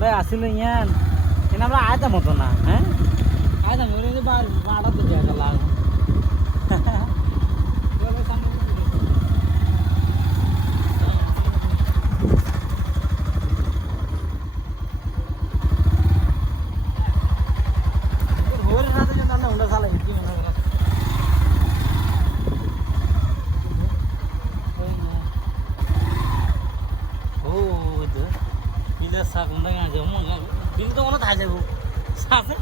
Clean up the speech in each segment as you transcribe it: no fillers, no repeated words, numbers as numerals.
আমরা আসিল ইয়ান এখানে আমরা আয়তাম হতো না হ্যাঁ আয়তাম ওরে যে বাড়া তো জায়গা লাগ Sakunda nga jauh mau nggak? Bini tuh mana tahu jago? Sase?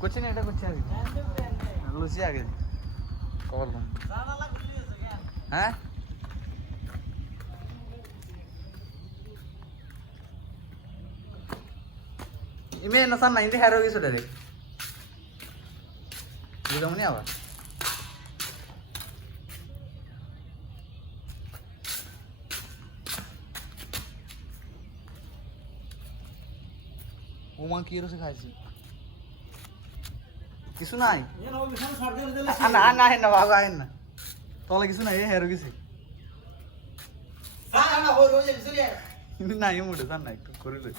कुछ नहीं এটা कुछ आगे लूसी आगे कॉल हैं इमे नसान नहीं दे हेरो की सुटे दे बुझाम नहीं आवा ওমা কি রসে খাইছি কিছু নাই না না না বাবা আইন না তোলা কিছু নাই হেরো কিছু নাই মোটে জান না একটু করে লই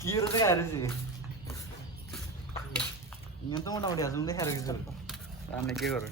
কি রতে খাইছি ইয়ে তো মোটামুটি আসলে দেখা রেখেছিল রান্না কে করে